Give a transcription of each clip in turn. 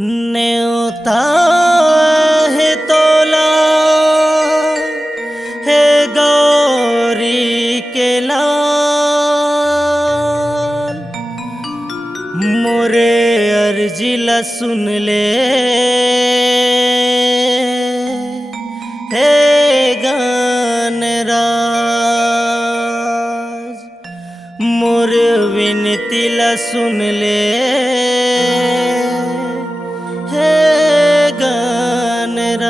न्योता है तोला है गौरी के लाल, मोरे अर्जिला सुन ले हे गणराज, मोर विनतीला सुन ले हे गणराज।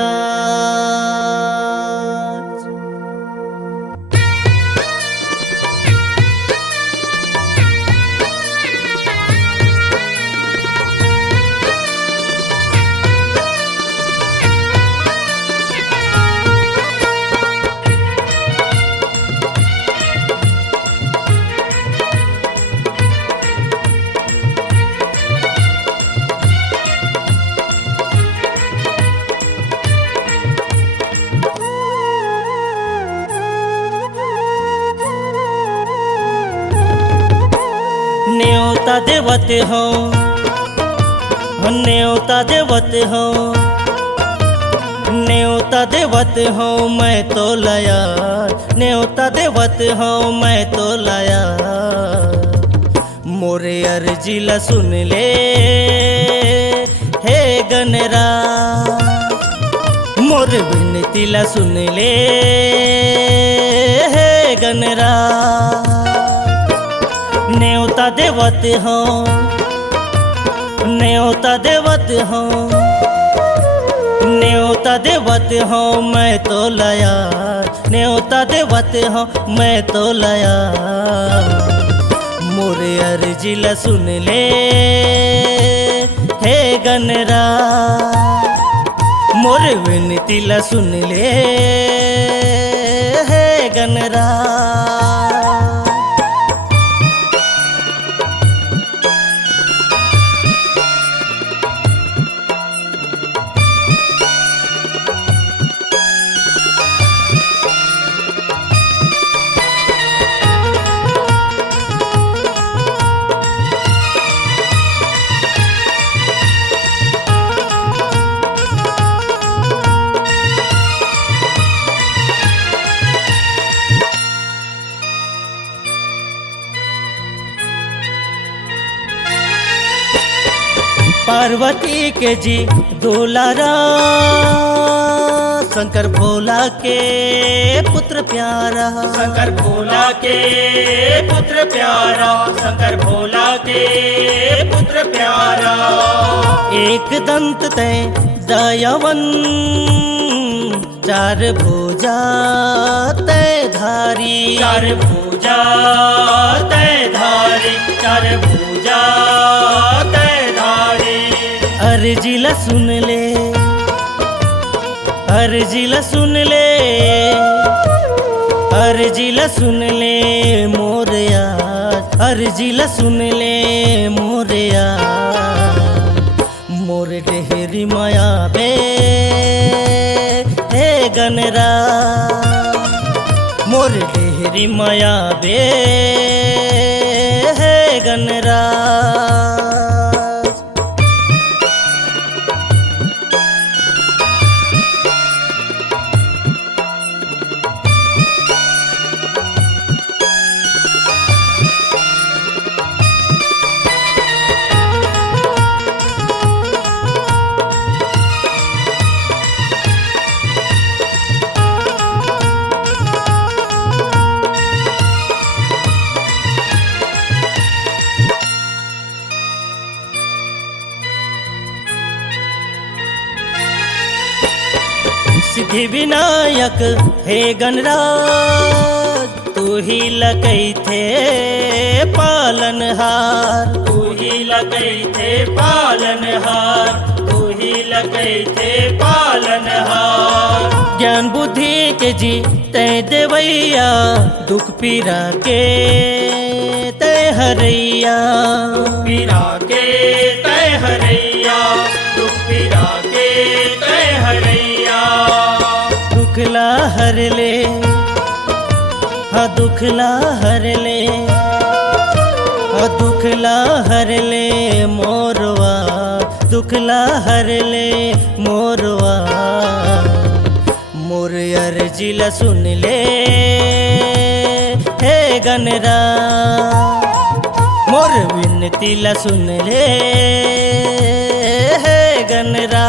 न्योता देवत हो, न्योता देवत हो, न्योता देवत हो मैं तो लाया, न्योता देवत हो मैं तो लाया, मोरे अर्जिला सुन ले हे गणराज, मोर विनतीला सुन ले हे गणराज। न्योता देवत हो, न्योता देवत हो, न्योता देवत हो मैं तो लाया, न्योता देवत हो मैं तो लाया, मोरे अर्जिला सुन ले हे गणराज, मोरे विनतीला सुन ले हे गणराज। पार्वती के जी दुलारा, शंकर भोला के पुत्र प्यारा, शंकर भोला के पुत्र प्यारा, शंकर भोला के पुत्र प्यारा। एक दंत तय दयावन, चार भुजा तय धारी, चार भुजा तय धारी, चार भुजा तय धारी। अर्जिला सुन ले, अर्जिला सुन ले, अर्जिला सुन ले मोरया, अर्जिला सुन ले मोरया, मोर डेहरी माया बे हे गणराज, मोर डेहरी माया बे हे गणराज। सिद्धि विनायक हे गणराज, तू ही लगई थे पालनहार, तू ही लगई थे पालनहार, तू ही लगई थे पालनहार। ज्ञान बुद्धि के जी तय देवैया, दुख पीरा के तय हरैया, दुख पीरा के तय हरैया, दुख पीरा के तय हरैया। दुखला हर ले, हाँ दुखला हर ले, दुखला हर ले मोरवा दुखला हर ले मोरवा मोर अर्जिला सुन ले हे गनरा मोर विनतीला सुन ले हे गनरा।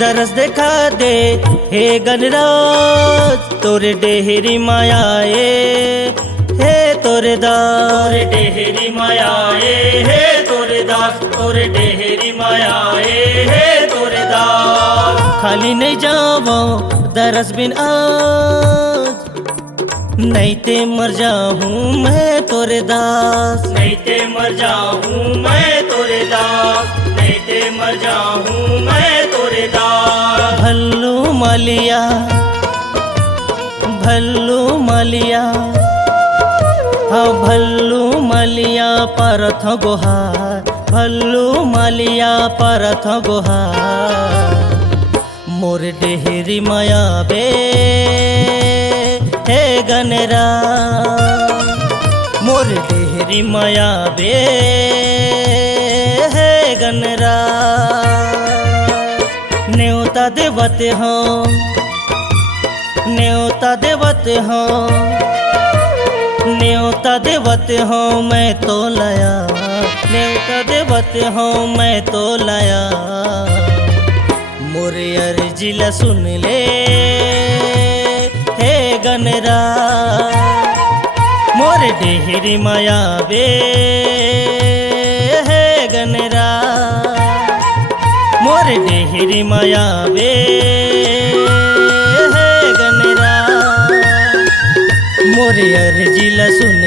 दरस देखा दे हे गनराज तोरे डेहरी मायाए हे तोरे दास तोरे डेहरी मायाए हे तोरे दास तोरे डेहरी मायाए हे तोरे दास। खाली नहीं जावो दरस बिन आज नहीं ते मर जाऊं मैं तोरे दास नहीं ते मर जाऊं मैं तोरे दास नहीं ते मर जाऊं मैं तोरे दास। भल्लू मालिया हाँ भल्लू मालिया परथ गोहार भल्लू मालिया परथ गोहार मोर डेहरी माया बे हे गनरा मोर डेहरी माया बे हे गनरा। न्योता देवत हो न्योता देवत हो न्योता देवत हो मैं तो लाया न्योता देवत हो मैं तो लाया मोर अर्जिला सुन ले हे गनरा मोर डेहरी माया बे हे गनरा मोर डेहरी माया बे हे गनरा मोर अर्जिला सुन